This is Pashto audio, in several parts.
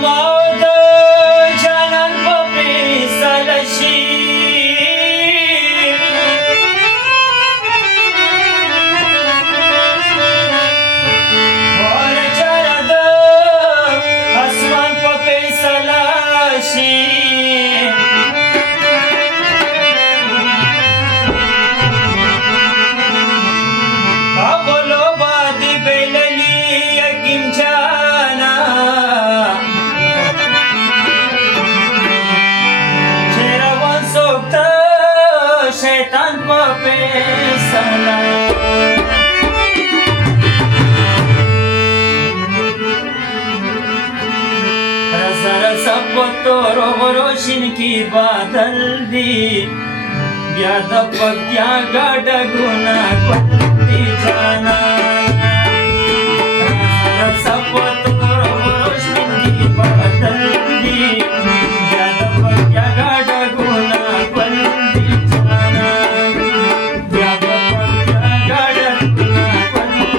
زماو د جانان په فیصله شي اور چاره د اسمان په فیصله شي اولو بادي بیللی یقین جانا چیروان سوکتا شیطان پا پیسانا رسا رسا پتورو غروشن کی بادل دی بیا د پکتیا ګډه ګنا کوي جانا رسا پتور روشن دی بدل دی بیا د پکتیا ګډه ګنا کوي جانا بیا د پکتیا ګډه ګنا کوي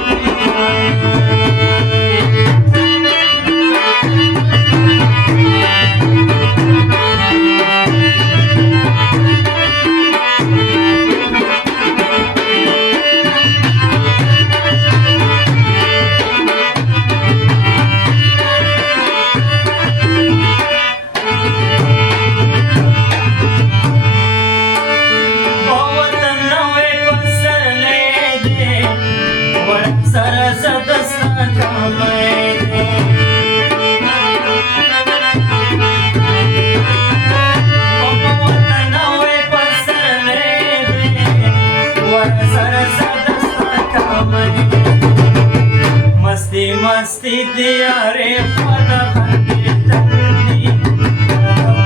मस्ती मस्ती दिया रे पद खंडी तंदी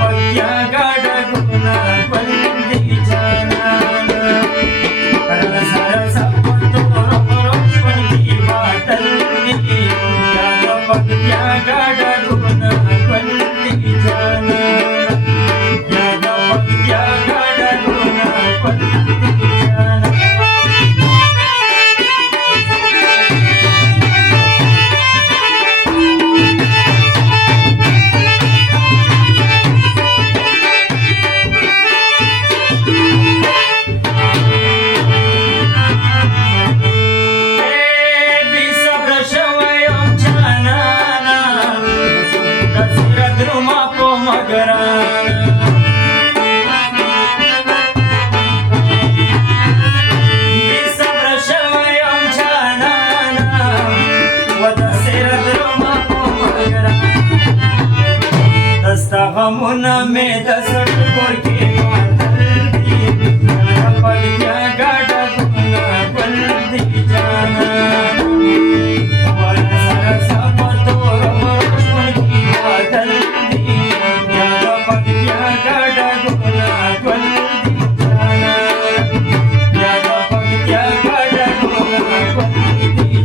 पक्या गाड़ा गुना बंदी जाना रसा रसा पतोर रोशन की बादल दी पक्या गाड़ा गुना बंदी जाना पक्या गाड़ा गुना बंदी जाना غمونه مې د سړکور کې ماتل دي پکتیا ګډه ګنا ګل دي جانا ورسره پتور روشن کې ماتل دي پکتیا ګډه ګنا ګل دي جانا پکتیا ګډه ګنا ګل دي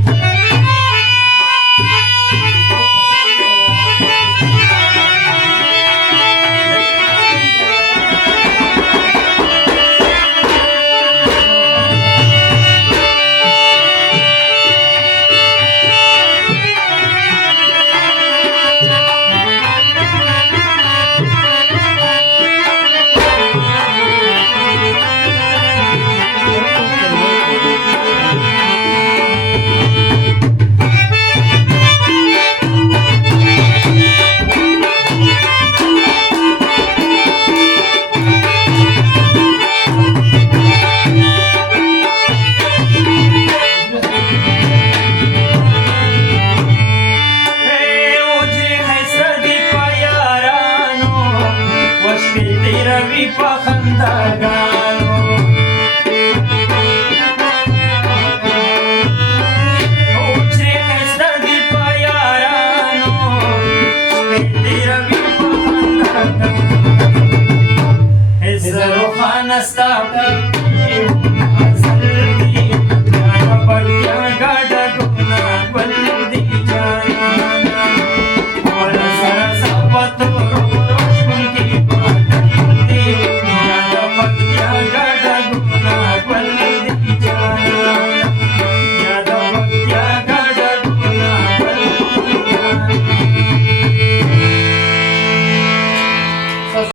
रवि पखंदा